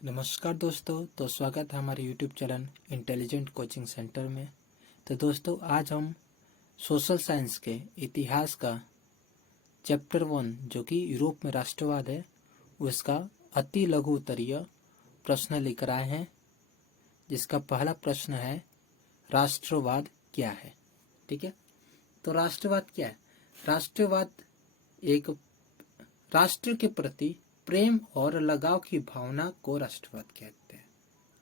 नमस्कार दोस्तों। तो स्वागत है हमारे YouTube channel intelligent coaching centre में। तो दोस्तों आज हम सोशल साइंस के इतिहास का चैप्टर 1 जो कि यूरोप में राष्ट्रवाद है उसका अति लघु उत्तरीय प्रश्न लेकर आए हैं, जिसका पहला प्रश्न है राष्ट्रवाद क्या है। ठीक है, तो राष्ट्रवाद क्या है? राष्ट्रवाद एक राष्ट्र के प्रति प्रेम और लगाव की भावना को राष्ट्रवाद कहते हैं।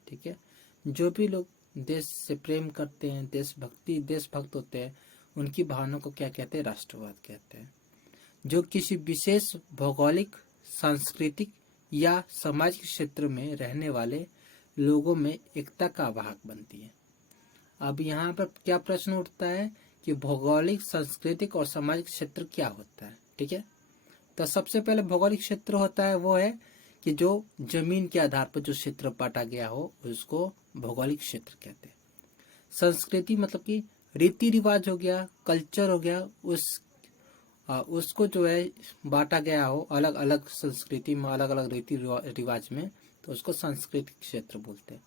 ठीक है, जो भी लोग देश से प्रेम करते हैं, देशभक्त होते हैं, उनकी भावना को क्या कहते हैं? राष्ट्रवाद कहते हैं। जो किसी विशेष भौगोलिक, सांस्कृतिक या सामाजिक क्षेत्र में रहने वाले लोगों में एकता का वाहक बनती है। अब यहाँ पर क्या प्रश्न उठता है कि भौगोलिक, सांस्कृतिक और सामाजिक क्षेत्र क्या होता है? ठीक है, तो सबसे पहले भौगोलिक क्षेत्र होता है वो है कि जो जमीन के आधार पर जो क्षेत्र बांटा गया हो उसको भौगोलिक क्षेत्र कहते हैं। संस्कृति मतलब कि रीति रिवाज हो गया, कल्चर हो गया, उसको जो है बांटा गया हो अलग अलग संस्कृति में, अलग अलग रीति रिवाज में, तो उसको सांस्कृतिक क्षेत्र बोलते हैं।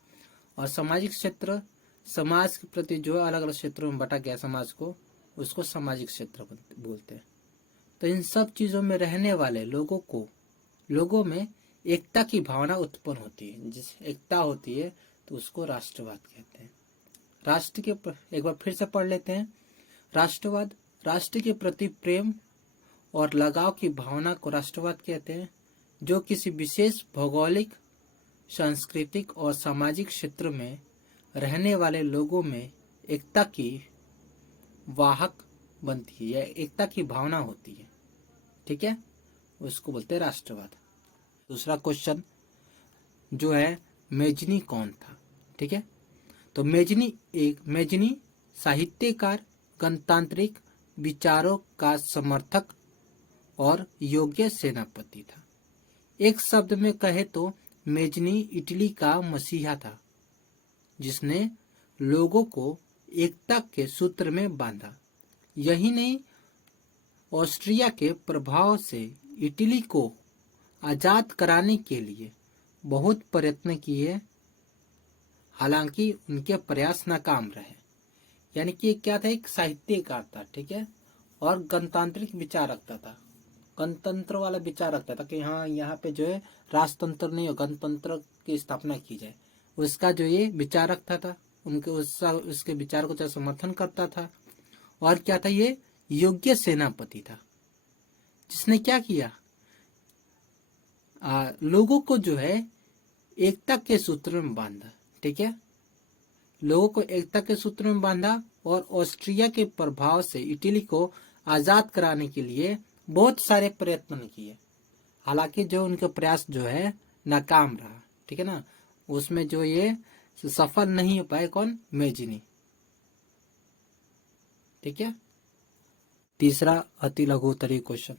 और सामाजिक क्षेत्र, समाज के प्रति जो अलग अलग क्षेत्रों में बांटा गया समाज को, उसको सामाजिक क्षेत्र बोलते हैं। तो इन सब चीजों में रहने वाले लोगों में एकता की भावना उत्पन्न होती है। जिस एकता होती है तो उसको राष्ट्रवाद कहते हैं। राष्ट्र के एक बार फिर से पढ़ लेते हैं। राष्ट्रवाद राष्ट्र के प्रति प्रेम और लगाव की भावना को राष्ट्रवाद कहते हैं। जो किसी विशेष भौगोलिक, सांस्कृतिक और सामाजिक क्षेत्र में रहने वाले लोगों में एकता की वाहक बनती है या एकता की भावना होती है। ठीक है, उसको बोलते हैं राष्ट्रवाद। दूसरा क्वेश्चन जो है, मेजनी कौन था? ठीक है, तो मेजनी साहित्यकार, गणतांत्रिक विचारों का समर्थक और योग्य सेनापति था। एक शब्द में कहे तो मेजनी इटली का मसीहा था, जिसने लोगों को एकता के सूत्र में बांधा। यही नहीं, ऑस्ट्रिया के प्रभाव से इटली को आजाद कराने के लिए बहुत प्रयत्न किए, हालांकि उनके प्रयास नाकाम रहे। यानी कि क्या था? एक साहित्यकार था, ठीक है, और गणतांत्रिक विचार रखता था, गणतंत्र वाला विचार रखता था कि हाँ यहाँ पे जो है राजतंत्र नहीं, गणतंत्र की स्थापना की जाए। उसका जो ये विचार रखता था, उसके विचार को जो समर्थन करता था। और क्या था? ये योग्य सेनापति था, जिसने क्या किया? लोगों को जो है एकता के सूत्र में बांधा। ठीक है, लोगों को एकता के सूत्र में बांधा और ऑस्ट्रिया के प्रभाव से इटली को आजाद कराने के लिए बहुत सारे प्रयत्न किए, हालांकि जो उनका प्रयास जो है नाकाम रहा। ठीक है ना, उसमें जो ये सफल नहीं हो पाए। कौन? मेजनी। ठीक है, तीसरा अति लघु उत्तरीय क्वेश्चन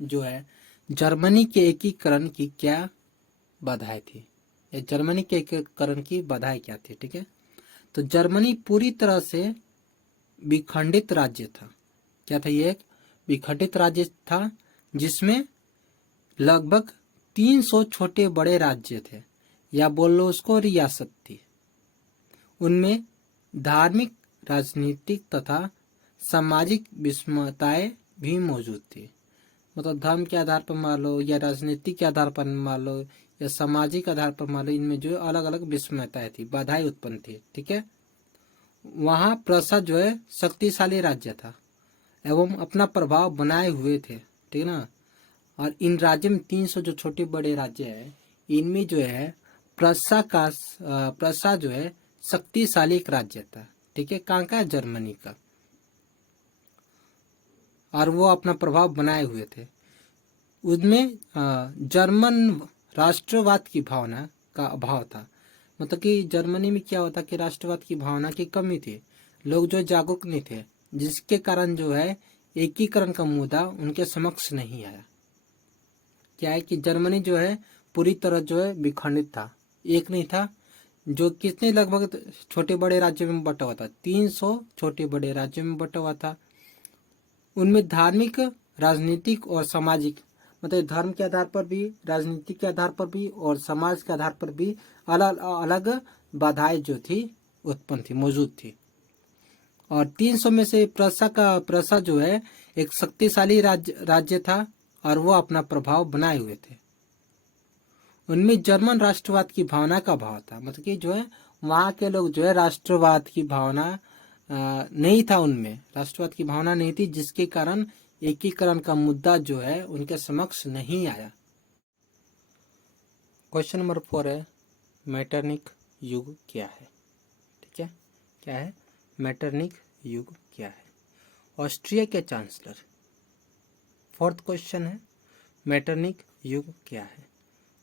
जो है, जर्मनी के एकीकरण की क्या बाधाएं थी? या जर्मनी के एकीकरण की बाधाएं क्या थी? ठीक है, तो जर्मनी पूरी तरह से विखंडित राज्य था। क्या था? ये एक विखंडित राज्य था जिसमें लगभग 300 छोटे बड़े राज्य थे, या बोल लो उसको रियासत थी। उनमें धार्मिक, राजनीतिक तथा सामाजिक विषमताएं भी मौजूद थी। मतलब धर्म के आधार पर मान लो, या राजनीतिक के आधार पर मान लो, या सामाजिक आधार पर मान लो, इनमें जो अलग अलग विषमताएं थी, बाधाएं उत्पन्न थी। ठीक है, वहां प्रसा जो है शक्तिशाली राज्य था एवं अपना प्रभाव बनाए हुए थे। ठीक है ना, और इन राज्य में 300 जो छोटे बड़े राज्य है, इनमें जो है प्रसा जो है शक्तिशाली एक राज्य था। ठीक है, कहाँ का? जर्मनी का, और वो अपना प्रभाव बनाए हुए थे। उसमें जर्मन राष्ट्रवाद की भावना का अभाव था। मतलब कि जर्मनी में क्या होता कि राष्ट्रवाद की भावना की कमी थी, लोग जो जागरूक नहीं थे, जिसके कारण जो है एकीकरण का मुद्दा उनके समक्ष नहीं आया। क्या है कि जर्मनी जो है पूरी तरह जो है विखंडित था, एक नहीं था। जो कितने लगभग छोटे बड़े राज्यों में बटा हुआ था, 300 छोटे बड़े राज्यों में बटा हुआ था। उनमें धार्मिक, राजनीतिक और सामाजिक मतलब धर्म के आधार पर भी, राजनीति के आधार पर भी और समाज के आधार पर भी अलग अलग बाधाएं जो थी उत्पन्न थी, मौजूद थी। और 300 में से प्रसा जो है एक शक्तिशाली राज्य था और वो अपना प्रभाव बनाए हुए थे। उनमें जर्मन राष्ट्रवाद की भावना का भाव था, मतलब कि जो है वहाँ के लोग जो है राष्ट्रवाद की भावना नहीं था, उनमें राष्ट्रवाद की भावना नहीं थी, जिसके कारण एकीकरण का मुद्दा जो है उनके समक्ष नहीं आया। क्वेश्चन नंबर 4 है मेटरनिख युग क्या है। ठीक है, क्या है मेटरनिख युग क्या है। ऑस्ट्रिया के चांसलर, फोर्थ क्वेश्चन है मेटरनिख युग क्या है।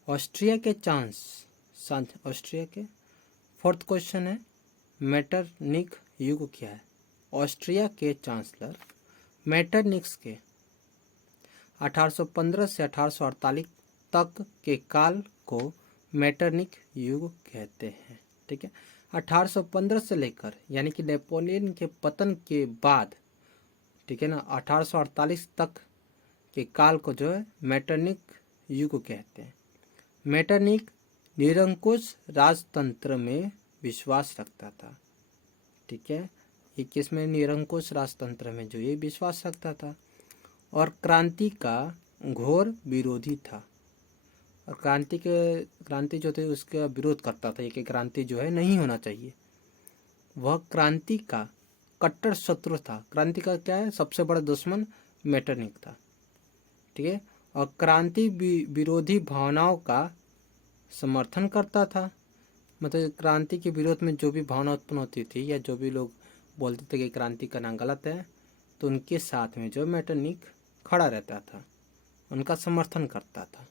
ऑस्ट्रिया के ऑस्ट्रिया के फोर्थ क्वेश्चन है मेटरनिख युग क्या है। ऑस्ट्रिया के चांसलर मेटरनिक्स के 1815 से 1848 तक के काल को मेटरनिख युग कहते हैं। ठीक है, 1815 से लेकर यानी कि नेपोलियन के पतन के बाद, ठीक है ना, 1848 तक के काल को जो है मेटरनिख युग कहते हैं। मेटरनिख निरंकुश राजतंत्र में विश्वास रखता था। ठीक है, ये किसमें, निरंकुश राजतंत्र में जो ये विश्वास रखता था, और क्रांति का घोर विरोधी था। और क्रांति जो थे उसका विरोध करता था, कि क्रांति जो है नहीं होना चाहिए। वह क्रांति का कट्टर शत्रु था। क्रांति का क्या है, सबसे बड़ा दुश्मन मेटरनिख था। ठीक है, और क्रांति विरोधी भावनाओं का समर्थन करता था। मतलब क्रांति के विरोध में जो भी भावना उत्पन्न होती थी या जो भी लोग बोलते थे कि क्रांति करना गलत है, तो उनके साथ में जो मेटरनिख खड़ा रहता था, उनका समर्थन करता था।